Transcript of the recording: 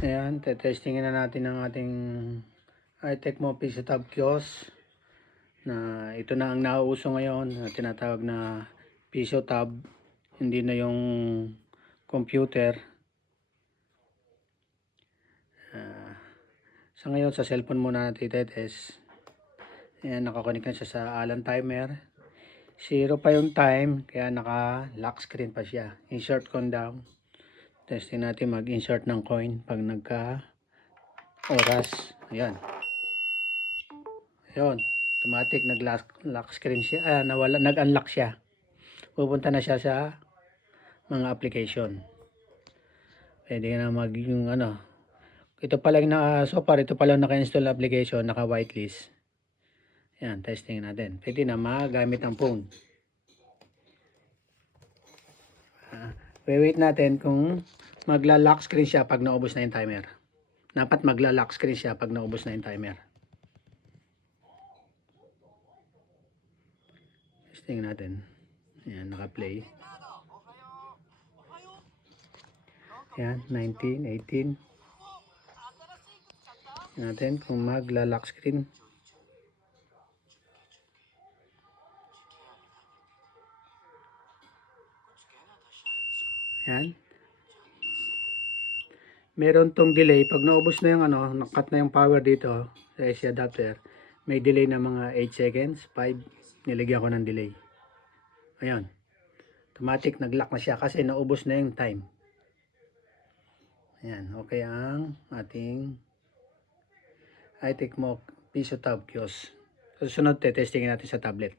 Ayan, testingin na natin ang ating iTechmo Piso Tab Kiosk na ito na ang nauuso ngayon na tinatawag na Piso Tab, hindi na yung computer. Sa ngayon sa cellphone muna natin itetest. Ayan, nakakonik na siya sa Allen timer. 0 pa yung time, kaya naka lock screen pa siya. Insert coin down. Testing natin mag-insert ng coin pag nagka oras. Ayan. Ayun. Automatic nag-lock screen siya. Nag-unlock siya. Pupunta na siya sa mga application. Pwede na yung ito pa lang so far ito pa lang naka-install application, naka whitelist. Ayan, testing natin. Pwede na magamit ang phone. Wait natin kung magla-lock screen siya pag naubos na yung timer. Dapat magla-lock screen siya pag naubos na yung timer. Testing natin. Ayan, naka-play. Ayan, 19, 18. Natin kung magla-lock screen. Ayan. Meron tong delay pag naubos na yung nakat na yung power dito sa AC adapter. May delay na mga 8 seconds, 5. Nilagyan ko ng delay. Ayan. Automatic nag-lock na siya kasi naubos na yung time. Ayan, okay ang ating iTechmo Piso Tab Kiosk. Susunod, testingin natin sa tablet.